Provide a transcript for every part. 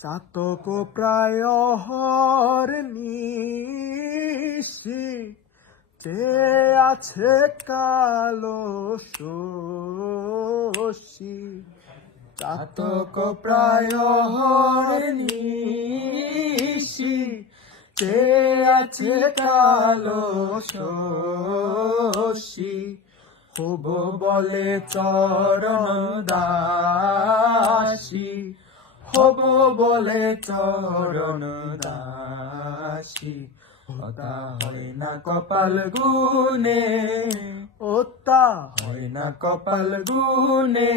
চাতক প্রায় হরনিশি চেয়ে আছে কালো শশী। চাতক প্রায় হরনিশি চেয়ে আছে কালো শশী। হব বলে চরণ দাসী, হব বলে চরণ দাসী। ওতা হয় না কপাল গুনে, ওতা হয় না কপাল গুনে।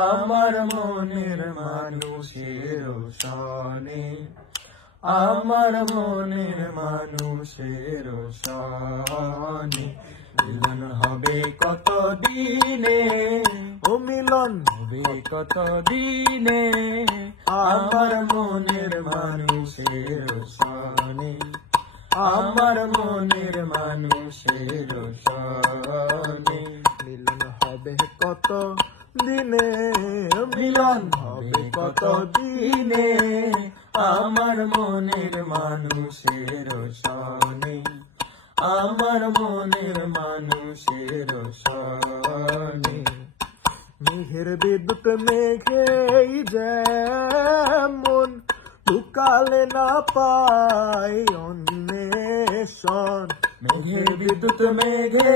আমার মনের মানুষের সনে, আমার মনের মানুষের সনে। মিলন হবে কত দিনে, ও মিলন হবে কত দিনে। আমার মনের মানুষের সনে, আমার মনের মানুষের সনে। মিলন হবে কত দিনে, মিলন হবে কত দিনে। আমার মনের মানুষের সনে, আমার মনের মানুষের সনে। মেঘের বিদ্যুৎ মেঘেই যেমন লুকালে না পায় অন্বেষণ। মেঘের বিদ্যুৎ মেঘে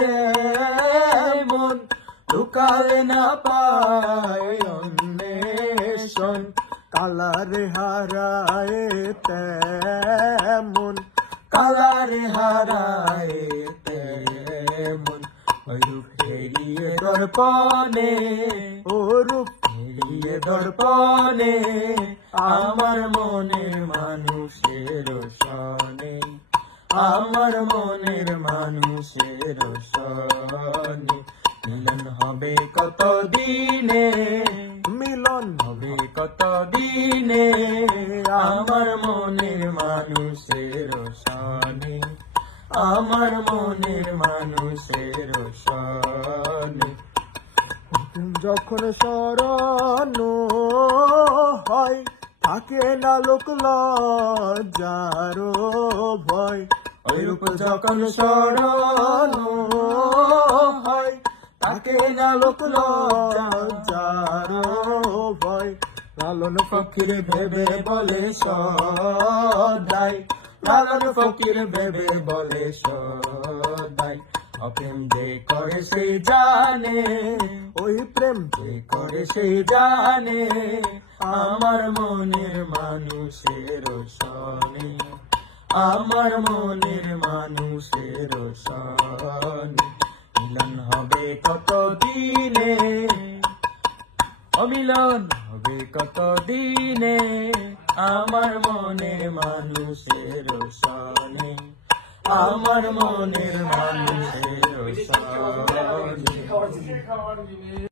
যেমন লুকালে না পায় অন্বেষণ। কালারে হারায় তেমন, কালারে হারায় তেমন। রূপ ফেরিয়ে দর্পণে, ও রূপ ফেরিয়ে দর্পণে। আমার মনের মানুষের সনে, আমার মনের মানুষের সনে। মিলন হবে কত দিনে, মিলন হবে কত দিনে। আমার মনের মানুষের সনে, আমার মনের মানুষের সনে। যখন স্মরণ হয় থাকে না লোক লজ্জার ভয়। ওইরূপ যখন স্মরণ হয় থাকে না লোক লজ্জার ভয়। লালন ফকির ভেবে বলে সদাই, লালন ফকির ভেবে বলে সদাই। অপ্রেম যে করে সেই জানে, ওই প্রেম যে করে সেই জানে। আমার মনের মানুষের সনে, আমার মনের মানুষের সনে। মিলন হবে কত দিনে, অমিলন হবে কত দিনে। আমার মনের মানুষের সনে, আমার মনের মানুষের সনে।